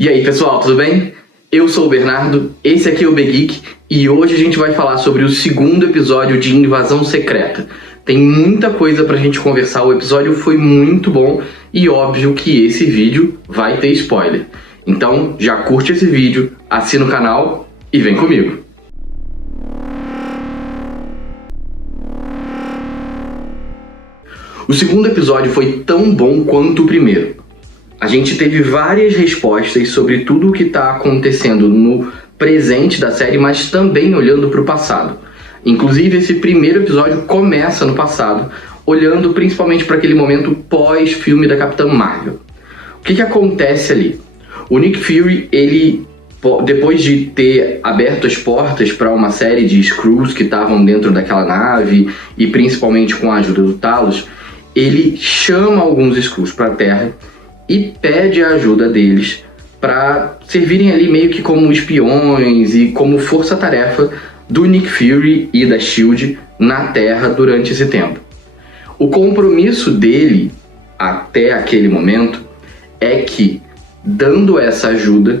E aí pessoal, tudo bem? Eu sou o Bernardo, esse aqui é o B-Geek e hoje a gente vai falar sobre o segundo episódio de Invasão Secreta. Tem muita coisa pra gente conversar, o episódio foi muito bom e óbvio que esse vídeo vai ter spoiler. Então já curte esse vídeo, assina o canal e vem comigo. O segundo episódio foi tão bom quanto o primeiro. A gente teve várias respostas sobre tudo o que está acontecendo no presente da série, mas também olhando para o passado. Inclusive, esse primeiro episódio começa no passado, olhando principalmente para aquele momento pós-filme da Capitã Marvel. O que acontece ali? O Nick Fury, ele, depois de ter aberto as portas para uma série de Skrulls que estavam dentro daquela nave, e principalmente com a ajuda do Talos, ele chama alguns Skrulls para a Terra e pede a ajuda deles para servirem ali meio que como espiões e como força-tarefa do Nick Fury e da SHIELD na Terra durante esse tempo. O compromisso dele até aquele momento é que, dando essa ajuda,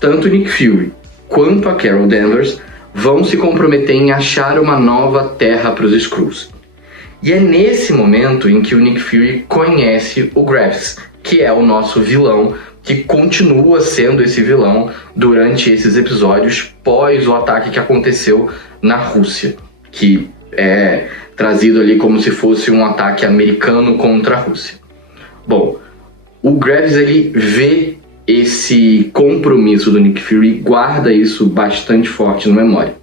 tanto o Nick Fury quanto a Carol Danvers vão se comprometer em achar uma nova Terra para os Skrulls. E é nesse momento em que o Nick Fury conhece o Graves, que é o nosso vilão, que continua sendo esse vilão durante esses episódios pós o ataque que aconteceu na Rússia, que é trazido ali como se fosse um ataque americano contra a Rússia. Bom, o Graves, ele vê esse compromisso do Nick Fury e guarda isso bastante forte na memória.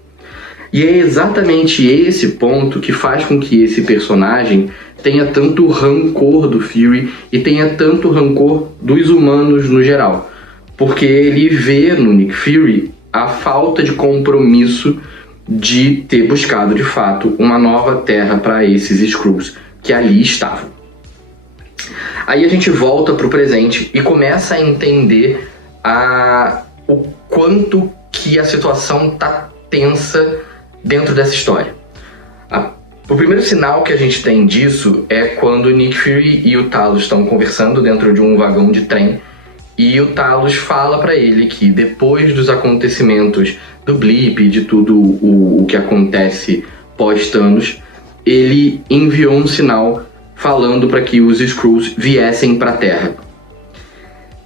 E é exatamente esse ponto que faz com que esse personagem tenha tanto rancor do Fury e tenha tanto rancor dos humanos no geral. Porque ele vê no Nick Fury a falta de compromisso de ter buscado de fato uma nova terra para esses Skrulls que ali estavam. Aí a gente volta para o presente e começa a entender o quanto que a situação tá tensa dentro dessa história. O primeiro sinal que a gente tem disso é quando o Nick Fury e o Talos estão conversando dentro de um vagão de trem e o Talos fala para ele que depois dos acontecimentos do blip, de tudo o que acontece pós-Thanos, ele enviou um sinal falando para que os Skrulls viessem para a Terra.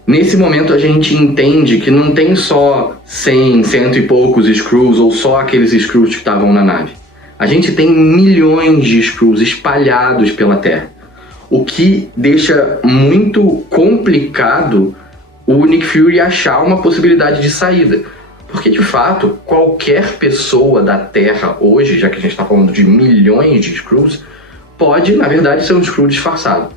Nesse momento a gente entende que não tem só 100, cento e poucos Skrulls ou só aqueles Skrulls que estavam na nave. A gente tem milhões de Skrulls espalhados pela Terra, o que deixa muito complicado o Nick Fury achar uma possibilidade de saída. Porque, de fato, qualquer pessoa da Terra hoje, já que a gente está falando de milhões de Skrulls, pode, na verdade, ser um Skrull disfarçado.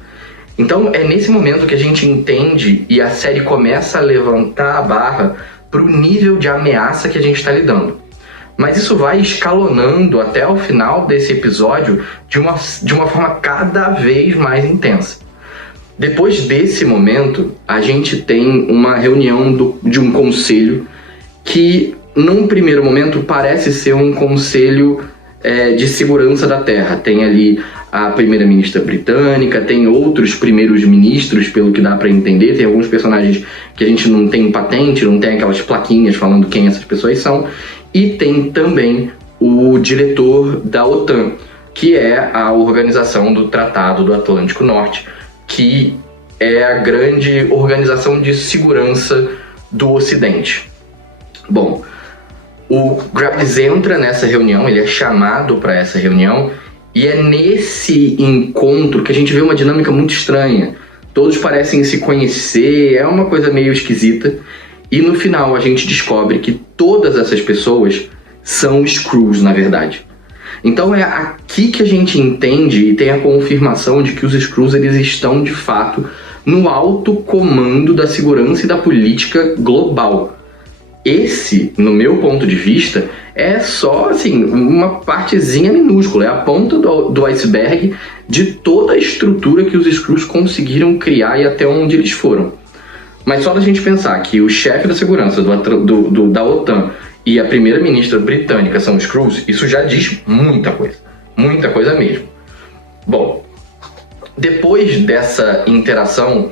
Então é nesse momento que a gente entende e a série começa a levantar a barra para o nível de ameaça que a gente está lidando. Mas isso vai escalonando até o final desse episódio de uma forma cada vez mais intensa. Depois desse momento, a gente tem uma reunião de um conselho que, num primeiro momento, parece ser um conselho de segurança da Terra. Tem ali a primeira-ministra britânica, tem outros primeiros ministros, pelo que dá para entender, tem alguns personagens que a gente não tem patente, não tem aquelas plaquinhas falando quem essas pessoas são, e tem também o diretor da OTAN, que é a organização do Tratado do Atlântico Norte, que é a grande organização de segurança do Ocidente. Bom, o Graves entra nessa reunião, ele é chamado para essa reunião, e é nesse encontro que a gente vê uma dinâmica muito estranha. Todos parecem se conhecer, é uma coisa meio esquisita. E no final a gente descobre que todas essas pessoas são Skrulls, na verdade. Então é aqui que a gente entende e tem a confirmação de que os Skrulls, eles estão de fato no alto comando da segurança e da política global. Esse, no meu ponto de vista, é só assim, uma partezinha minúscula, é a ponta do iceberg de toda a estrutura que os Skrulls conseguiram criar e até onde eles foram. Mas só da gente pensar que o chefe da segurança da OTAN e a primeira-ministra britânica são Skrulls, isso já diz muita coisa mesmo. Bom, depois dessa interação,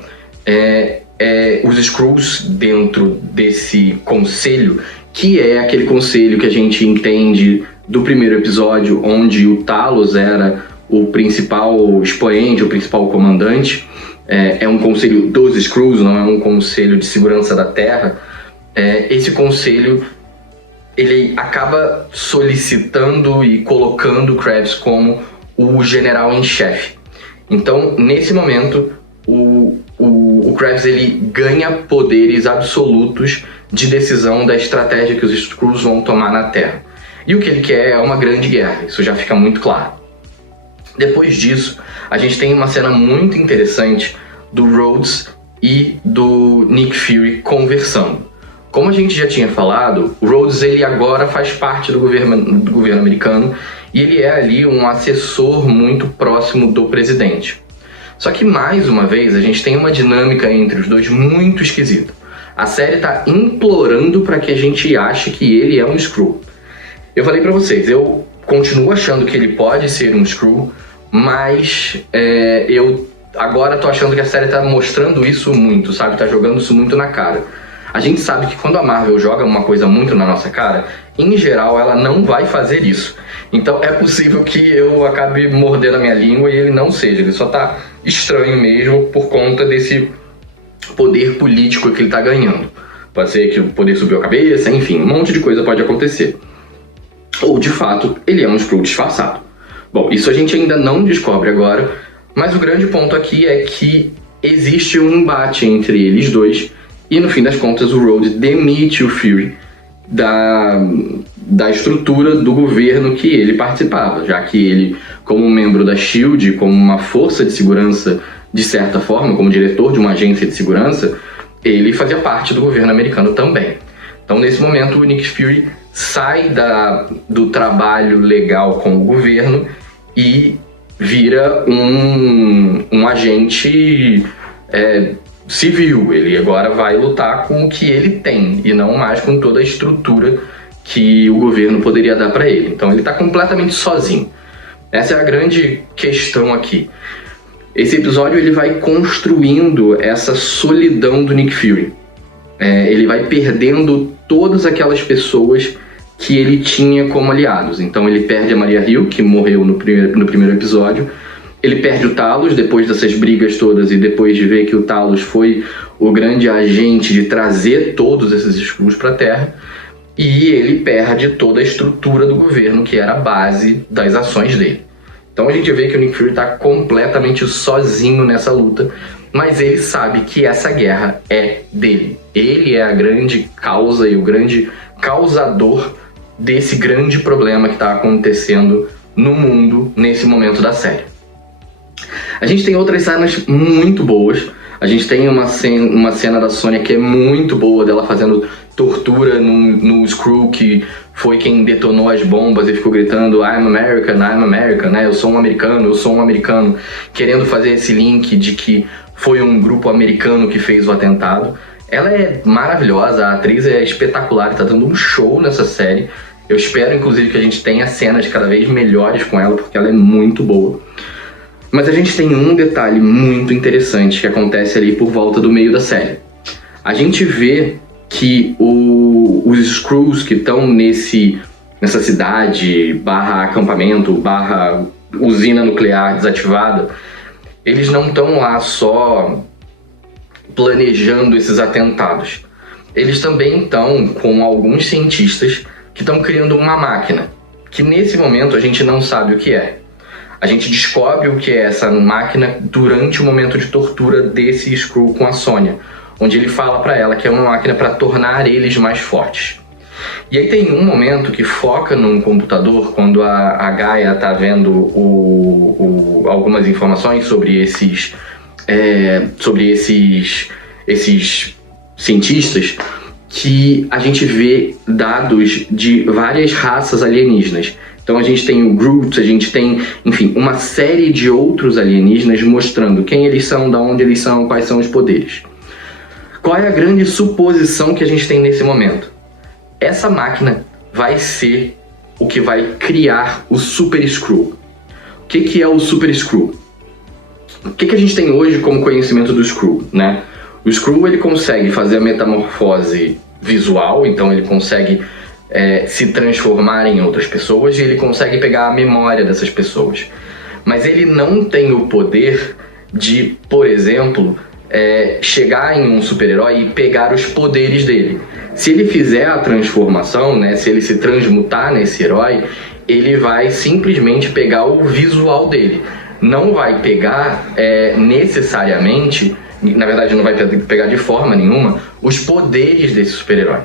os Skrulls dentro desse conselho, que é aquele conselho que a gente entende do primeiro episódio, onde o Talos era o principal expoente, o principal comandante. É um conselho dos Skrulls, não é um conselho de segurança da Terra. Esse conselho, ele acaba solicitando e colocando o Krabs como o general em chefe. Então, nesse momento, o Krabs ele ganha poderes absolutos de decisão da estratégia que os Skrulls vão tomar na Terra. E o que ele quer é uma grande guerra, isso já fica muito claro. Depois disso, a gente tem uma cena muito interessante do Rhodes e do Nick Fury conversando. Como a gente já tinha falado, o Rhodes ele agora faz parte do governo americano e ele é ali um assessor muito próximo do presidente. Só que, mais uma vez, a gente tem uma dinâmica entre os dois muito esquisita. A série está implorando para que a gente ache que ele é um Skrull. Eu falei para vocês, eu continuo achando que ele pode ser um Skrull, mas eu agora tô achando que a série tá mostrando isso muito, sabe? Tá jogando isso muito na cara. A gente sabe que quando a Marvel joga uma coisa muito na nossa cara, em geral ela não vai fazer isso. Então é possível que eu acabe mordendo a minha língua e ele não seja. Ele só tá estranho mesmo por conta desse poder político que ele tá ganhando. Pode ser que o poder subiu a cabeça, enfim, um monte de coisa pode acontecer. Ou, de fato, ele é um Skrull disfarçado. Bom, isso a gente ainda não descobre agora, mas o grande ponto aqui é que existe um embate entre eles dois e, no fim das contas, o Rhodes demite o Fury da estrutura do governo que ele participava, já que ele, como membro da SHIELD, como uma força de segurança, de certa forma, como diretor de uma agência de segurança, ele fazia parte do governo americano também. Então, nesse momento, o Nick Fury sai do trabalho legal com o governo e vira um agente civil. Ele agora vai lutar com o que ele tem e não mais com toda a estrutura que o governo poderia dar para ele. Então ele está completamente sozinho. Essa é a grande questão aqui. Esse episódio ele vai construindo essa solidão do Nick Fury. Ele vai perdendo todas aquelas pessoas que ele tinha como aliados. Então ele perde a Maria Hill, que morreu no primeiro episódio. Ele perde o Talos depois dessas brigas todas e depois de ver que o Talos foi o grande agente de trazer todos esses Skrulls para a Terra. E ele perde toda a estrutura do governo, que era a base das ações dele. Então a gente vê que o Nick Fury está completamente sozinho nessa luta, mas ele sabe que essa guerra é dele. Ele é a grande causa e o grande causador desse grande problema que está acontecendo no mundo nesse momento da série. A gente tem outras cenas muito boas. A gente tem uma cena da Sônia que é muito boa, dela fazendo tortura no Skrull, que foi quem detonou as bombas e ficou gritando I'm American, né? Eu sou um americano, querendo fazer esse link de que foi um grupo americano que fez o atentado. Ela é maravilhosa, a atriz é espetacular, está dando um show nessa série. Eu espero, inclusive, que a gente tenha cenas cada vez melhores com ela, porque ela é muito boa. Mas a gente tem um detalhe muito interessante que acontece ali por volta do meio da série. A gente vê que os Skrulls que estão nessa cidade, /acampamento, /usina nuclear desativada, eles não estão lá só planejando esses atentados. Eles também estão com alguns cientistas que estão criando uma máquina, que nesse momento a gente não sabe o que é. A gente descobre o que é essa máquina durante o momento de tortura desse Skrull com a Sônia, onde ele fala para ela que é uma máquina para tornar eles mais fortes. E aí tem um momento que foca num computador, quando a Gaia está vendo algumas informações sobre esses cientistas, que a gente vê dados de várias raças alienígenas. Então a gente tem o Groot, a gente tem, enfim, uma série de outros alienígenas mostrando quem eles são, de onde eles são, quais são os poderes. Qual é a grande suposição que a gente tem nesse momento? Essa máquina vai ser o que vai criar o Super Skrull. O que é o Super Skrull? O que a gente tem hoje como conhecimento do Skrull, né? O Skrull ele consegue fazer a metamorfose visual, então ele consegue se transformar em outras pessoas e ele consegue pegar a memória dessas pessoas. Mas ele não tem o poder de, por exemplo, chegar em um super-herói e pegar os poderes dele. Se ele fizer a transformação, né, se ele se transmutar nesse herói, ele vai simplesmente pegar o visual dele. Não vai pegar necessariamente, na verdade não vai pegar de forma nenhuma, os poderes desse super-herói.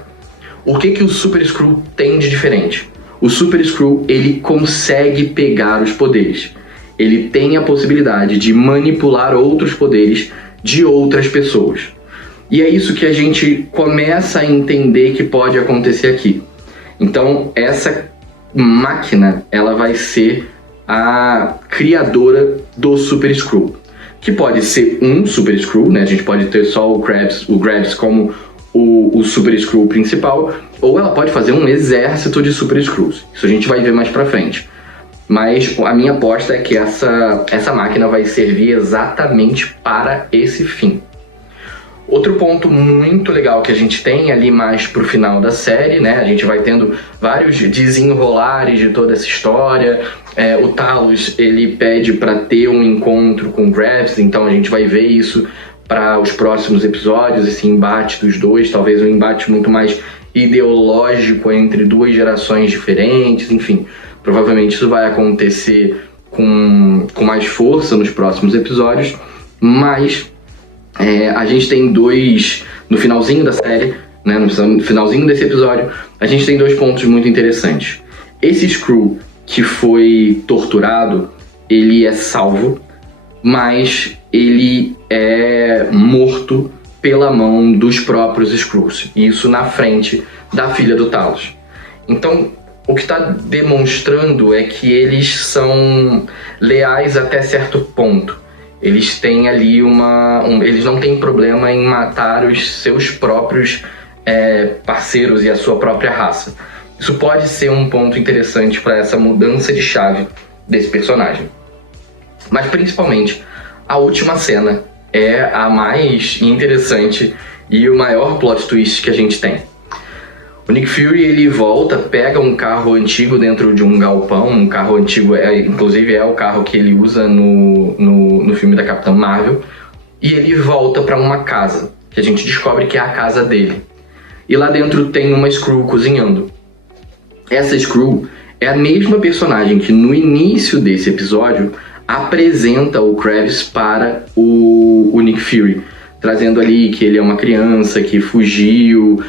O que o Super Skrull tem de diferente? O Super Skrull, ele consegue pegar os poderes. Ele tem a possibilidade de manipular outros poderes de outras pessoas. E é isso que a gente começa a entender que pode acontecer aqui. Então, essa máquina, ela vai ser a criadora do Super Skrull. Que pode ser um Super Skrull, né? A gente pode ter só o Graves como o Super Skrull principal, ou ela pode fazer um exército de Super Skrulls. Isso a gente vai ver mais pra frente. Mas a minha aposta é que essa máquina vai servir exatamente para esse fim. Outro ponto muito legal que a gente tem ali mais pro final da série, né? A gente vai tendo vários desenrolares de toda essa história. O Talos, ele pede para ter um encontro com o Graves, então a gente vai ver isso para os próximos episódios, esse embate dos dois, talvez um embate muito mais ideológico entre duas gerações diferentes, enfim. Provavelmente isso vai acontecer com mais força nos próximos episódios, mas a gente tem no finalzinho da série, né, no finalzinho desse episódio, a gente tem dois pontos muito interessantes. Esse Skrull que foi torturado, ele é salvo, mas ele é morto pela mão dos próprios Skrulls, e isso na frente da filha do Talos. Então, o que está demonstrando é que eles são leais até certo ponto. Eles têm ali eles não têm problema em matar os seus próprios parceiros e a sua própria raça. Isso pode ser um ponto interessante para essa mudança de chave desse personagem. Mas principalmente, a última cena é a mais interessante e o maior plot twist que a gente tem. O Nick Fury, ele volta, pega um carro antigo dentro de um galpão, um carro antigo, inclusive é o carro que ele usa no filme da Capitã Marvel, e ele volta para uma casa, que a gente descobre que é a casa dele. E lá dentro tem uma Skrull cozinhando. Essa Skrull é a mesma personagem que no início desse episódio apresenta o Graves para o Nick Fury, trazendo ali que ele é uma criança que fugiu,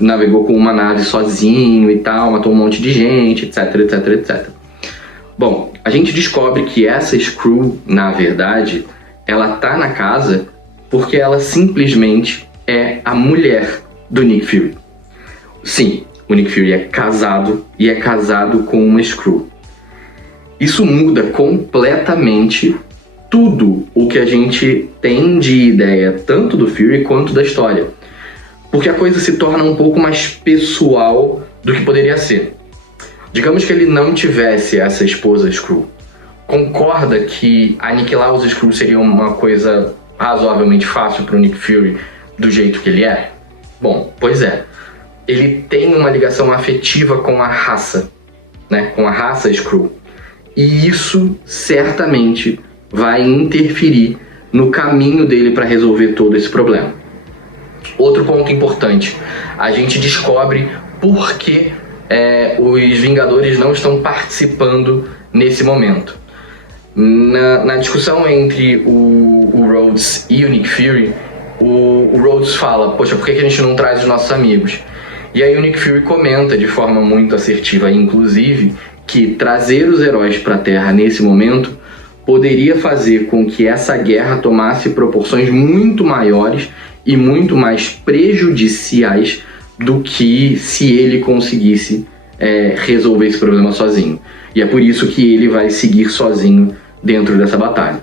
navegou com uma nave sozinho e tal, matou um monte de gente, etc, etc, etc. Bom, a gente descobre que essa Skrull, na verdade, ela tá na casa porque ela simplesmente é a mulher do Nick Fury. Sim, o Nick Fury é casado e é casado com uma Skrull. Isso muda completamente tudo o que a gente tem de ideia, tanto do Fury quanto da história. Porque a coisa se torna um pouco mais pessoal do que poderia ser. Digamos que ele não tivesse essa esposa Skrull. Concorda que aniquilar os Skrull seria uma coisa razoavelmente fácil para o Nick Fury do jeito que ele é? Bom, pois é. Ele tem uma ligação afetiva com a raça, né? Com a raça Skrull. E isso certamente vai interferir no caminho dele para resolver todo esse problema. Outro ponto importante, a gente descobre por que os Vingadores não estão participando nesse momento. Na discussão entre o Rhodes e o Nick Fury, o Rhodes fala, poxa, por que a gente não traz os nossos amigos? E aí o Nick Fury comenta de forma muito assertiva, inclusive, que trazer os heróis para a Terra nesse momento poderia fazer com que essa guerra tomasse proporções muito maiores e muito mais prejudiciais do que se ele conseguisse resolver esse problema sozinho. E é por isso que ele vai seguir sozinho dentro dessa batalha.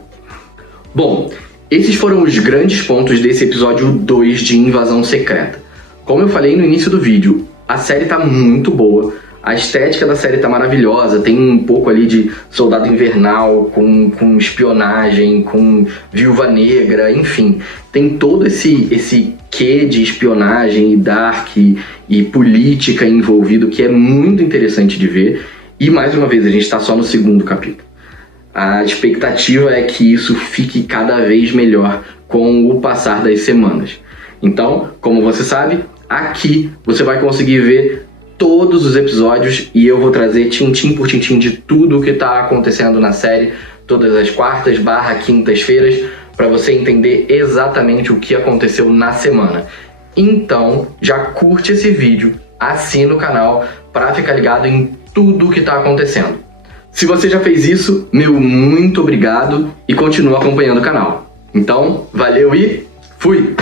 Bom, esses foram os grandes pontos desse episódio 2 de Invasão Secreta. Como eu falei no início do vídeo, a série está muito boa, A estética da série tá maravilhosa, tem um pouco ali de Soldado Invernal, com espionagem, com Viúva Negra, enfim. Tem todo esse quê de espionagem e dark e política envolvido que é muito interessante de ver. E mais uma vez, a gente tá só no segundo capítulo. A expectativa é que isso fique cada vez melhor com o passar das semanas. Então, como você sabe, aqui você vai conseguir ver todos os episódios e eu vou trazer tintim por tintim de tudo o que está acontecendo na série, todas as quartas/quintas-feiras, para você entender exatamente o que aconteceu na semana. Então, já curte esse vídeo, assina o canal para ficar ligado em tudo o que está acontecendo. Se você já fez isso, meu muito obrigado e continua acompanhando o canal. Então, valeu e fui!